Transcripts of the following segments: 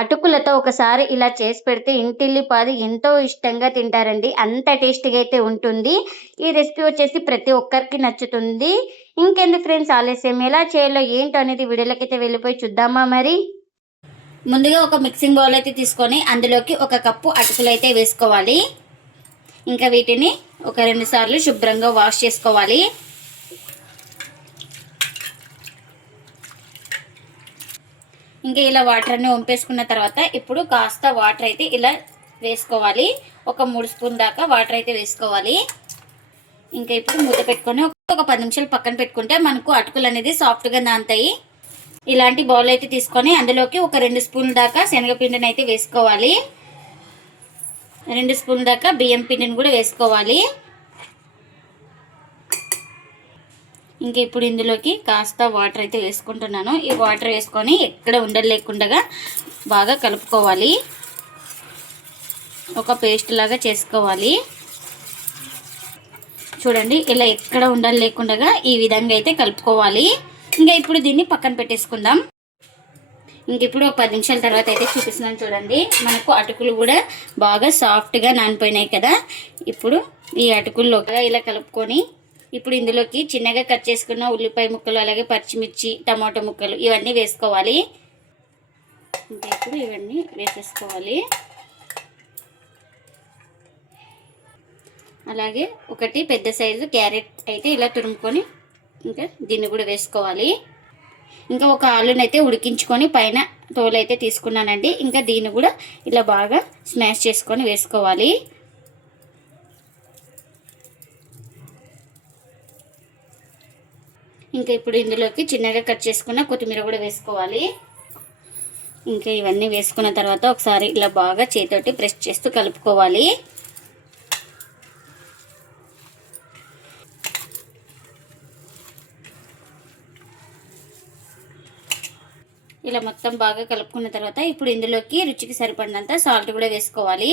అటుకులతో ఒకసారి ఇలా చేసి పెడితే ఇంటిల్లిపాది ఎంతో ఇష్టంగా తింటారండి. అంత టేస్టీగా అయితే ఉంటుంది. ఈ రెసిపీ వచ్చేసి ప్రతి ఒక్కరికి నచ్చుతుంది. ఇంకెందుకు ఫ్రెండ్స్ ఆలస్యం, ఎలా చేయాలో ఏంటో అనేది వీడియోలోకైతే వెళ్ళిపోయి చూద్దామా మరి. ముందుగా ఒక మిక్సింగ్ బౌల్ అయితే తీసుకొని అందులోకి 1 కప్పు అటుకులు అయితే వేసుకోవాలి. ఇంకా వీటిని ఒక 2 సార్లు శుభ్రంగా వాష్ చేసుకోవాలి. ఇంకా ఇలా వాటర్ అన్ని వంపేసుకున్న తర్వాత ఇప్పుడు కాస్త వాటర్ అయితే ఇలా వేసుకోవాలి. ఒక 3 స్పూన్ దాకా వాటర్ అయితే వేసుకోవాలి. ఇంకా ఇప్పుడు మూత పెట్టుకొని ఒక 10 నిమిషాలు పక్కన పెట్టుకుంటే మనకు అటుకులు అనేది సాఫ్ట్గా నానుతాయి. ఇలాంటి బౌల్ అయితే తీసుకొని అందులోకి ఒక 2 స్పూన్ల దాకా శనగపిండిని అయితే వేసుకోవాలి. 2 స్పూన్ల దాకా బియ్యం పిండిని కూడా వేసుకోవాలి. ఇంకా ఇప్పుడు ఇందులోకి కాస్త వాటర్ అయితే వేసుకుంటున్నాను. ఈ వాటర్ వేసుకొని ఎక్కడ ఉండలు లేకుండా బాగా కలుపుకోవాలి. ఒక పేస్ట్ లాగా చేసుకోవాలి. చూడండి ఇలా ఎక్కడ ఉండలు లేకుండా ఈ విధంగా అయితే కలుపుకోవాలి. ఇంకా ఇప్పుడు దీన్ని పక్కన పెట్టేసుకుందాం. ఇంక ఇప్పుడు ఒక 10 నిమిషాల తర్వాత అయితే చూపిస్తున్నాను చూడండి. మనకు అటుకులు కూడా బాగా సాఫ్ట్గా నానిపోయినాయి కదా. ఇప్పుడు ఈ అటుకుల్లో ఇలా కలుపుకొని ఇప్పుడు ఇందులోకి చిన్నగా కట్ చేసుకున్న ఉల్లిపాయ ముక్కలు, అలాగే పచ్చిమిర్చి, టమాటో ముక్కలు ఇవన్నీ వేసుకోవాలి. ఇంకా ఇప్పుడు ఇవన్నీ వేసేసుకోవాలి. అలాగే ఒకటి పెద్ద సైజు క్యారెట్ అయితే ఇలా తురుముకొని ఇంకా దీన్ని కూడా వేసుకోవాలి. ఇంకా ఒక ఆలుని అయితే ఉడికించుకొని పైన తోలు అయితే తీసుకున్నానండి. ఇంకా దీన్ని కూడా ఇలా బాగా స్మాష్ చేసుకొని వేసుకోవాలి. ఇంకా ఇప్పుడు ఇందులోకి చిన్నగా కట్ చేసుకున్న కొత్తిమీర కూడా వేసుకోవాలి. ఇంకా ఇవన్నీ వేసుకున్న తర్వాత ఒకసారి ఇలా బాగా చేతితోటి ప్రెస్ చేస్తూ కలుపుకోవాలి. ఇలా మొత్తం బాగా కలుపుకున్న తర్వాత ఇప్పుడు ఇందులోకి రుచికి సరిపడినంత సాల్ట్ కూడా వేసుకోవాలి.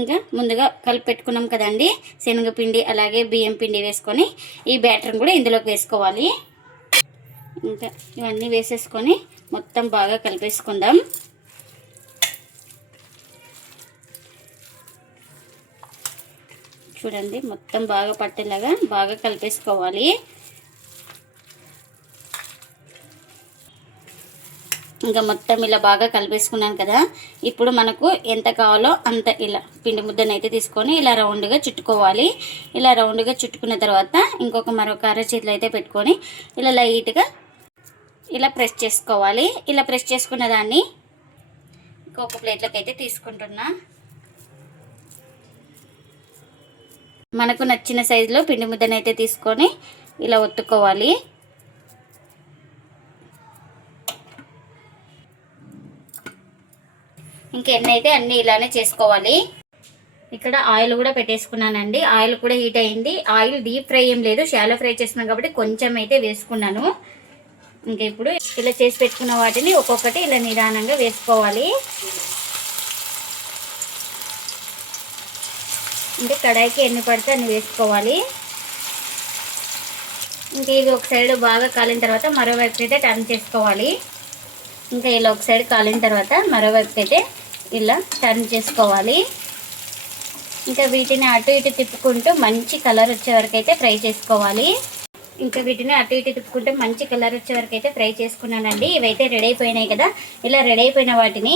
ఇంకా ముందుగా కలిపి పెట్టుకున్నాం కదండి శనగపిండి అలాగే బియ్యం పిండి వేసుకొని ఈ బ్యాటర్ని కూడా ఇందులోకి వేసుకోవాలి. ఇంకా ఇవన్నీ వేసేసుకొని మొత్తం బాగా కలిపేసుకుందాం. చూడండి మొత్తం బాగా పట్టేలాగా బాగా కలిపేసుకోవాలి. ఇంకా మొత్తం ఇలా బాగా కలిపేసుకున్నాను కదా. ఇప్పుడు మనకు ఎంత కావాలో అంత ఇలా పిండి ముద్దను అయితే తీసుకొని ఇలా రౌండ్గా చుట్టుకోవాలి. ఇలా రౌండ్గా చుట్టుకున్న తర్వాత మరొక అరచేతిలో అయితే పెట్టుకొని ఇలా లైట్గా ఇలా ప్రెస్ చేసుకోవాలి. ఇలా ప్రెస్ చేసుకున్న దాన్ని ఇంకొక ప్లేట్లోకి అయితే తీసుకుంటున్నా. మనకు నచ్చిన సైజులో పిండి ముద్దను అయితే తీసుకొని ఇలా ఒత్తుకోవాలి. ఇంకెన్నైతే అన్నీ ఇలానే చేసుకోవాలి. ఇక్కడ ఆయిల్ కూడా పెట్టేసుకున్నానండి. ఆయిల్ కూడా హీట్ అయింది. ఆయిల్ డీప్ ఫ్రై ఏం లేదు, షాలో ఫ్రై చేస్తున్నాం కాబట్టి కొంచెం అయితే వేసుకున్నాను. ఇంకా ఇప్పుడు ఇలా చేసి పెట్టుకున్న వాటిని ఒక్కొక్కటి ఇలా నిదానంగా వేసుకోవాలి. ఇంకా కడాయికి ఎన్ని పడితే అన్ని వేసుకోవాలి. ఇంకా ఇది ఒక సైడ్ బాగా కాలిన తర్వాత మరోవైపు అయితే టర్న్ చేసుకోవాలి. ఇంకా ఇలా ఒక సైడ్ కాలిన తర్వాత మరోవైపు అయితే ఇలా టర్న్ చేసుకోవాలి. ఇంకా వీటిని అటు ఇటు తిప్పుకుంటూ మంచి కలర్ వచ్చే వరకు అయితే ఫ్రై చేసుకోవాలి. ఇంకా వీటిని అటు ఇటు తిప్పుకుంటూ మంచి కలర్ వచ్చే వరకు అయితే ఫ్రై చేసుకున్నానండి. ఇవైతే రెడీ అయిపోయినాయి కదా. ఇలా రెడీ అయిపోయిన వాటిని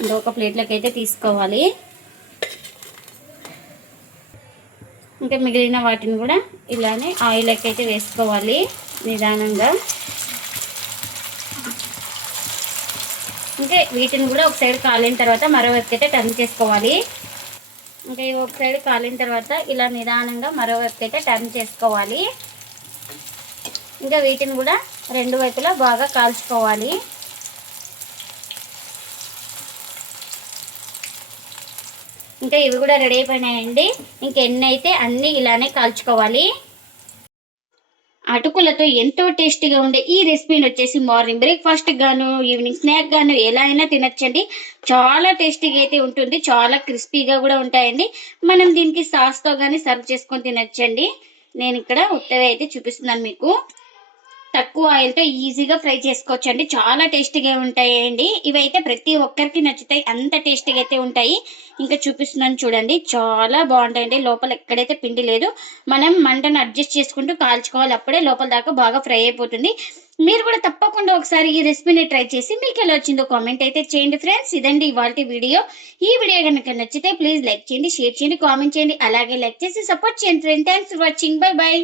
ఇంకొక ప్లేట్లోకి అయితే తీసుకోవాలి. ఇంకా మిగిలిన వాటిని కూడా ఇలానే ఆయిల్లోకి అయితే వేసుకోవాలి నిదానంగా. ఇంకా వీటిని కూడా ఒక సైడ్ కాలిన తర్వాత మరోవైపు అయితే టర్న్ చేసుకోవాలి. ఇంకా ఇవి ఒక సైడ్ కాలిన తర్వాత ఇలా నిదానంగా మరోవైపు అయితే టర్న్ చేసుకోవాలి. ఇంకా వీటిని కూడా రెండు వైపులా బాగా కాల్చుకోవాలి. ఇంకా ఇవి కూడా రెడీ అయిపోయినాయండి. ఇంకెన్ని అయితే అన్నీ ఇలానే కాల్చుకోవాలి. అటుకులతో ఎంతో టేస్టీగా ఉండే ఈ రెసిపీని వచ్చేసి మార్నింగ్ బ్రేక్ఫాస్ట్ గాను ఈవినింగ్ స్నాక్ గాను ఎలా అయినా తినచ్చండి. చాలా టేస్టీగా అయితే ఉంటుంది. చాలా క్రిస్పీగా కూడా ఉంటాయండి. మనం దీనికి సాస్తో కానీ సర్వ్ చేసుకొని తినచ్చండి. నేను ఇక్కడ ఉత్తవి అయితే చూపిస్తున్నాను మీకు. తక్కువ ఆయిల్తో ఈజీగా ఫ్రై చేసుకోవచ్చు అండి. చాలా టేస్టీగా ఉంటాయండి. ఇవైతే ప్రతి ఒక్కరికి నచ్చుతాయి, అంత టేస్టీగా అయితే ఉంటాయి. ఇంకా చూపిస్తున్నాను చూడండి, చాలా బాగుంటాయండి. లోపల ఎక్కడైతే పిండి లేదు, మనం మంటను అడ్జస్ట్ చేసుకుంటూ కాల్చుకోవాలి, అప్పుడే లోపల దాకా బాగా ఫ్రై అయిపోతుంది. మీరు కూడా తప్పకుండా ఒకసారి ఈ రెసిపీని ట్రై చేసి మీకు ఎలా వచ్చిందో కామెంట్ అయితే చేయండి ఫ్రెండ్స్. ఇదండి ఇవాల్టి వీడియో. ఈ వీడియో కనుక నచ్చితే ప్లీజ్ లైక్ చేయండి, షేర్ చేయండి, కామెంట్ చేయండి, అలాగే లైక్ చేసి సపోర్ట్ చేయండి friends. Thanks for watching. By by.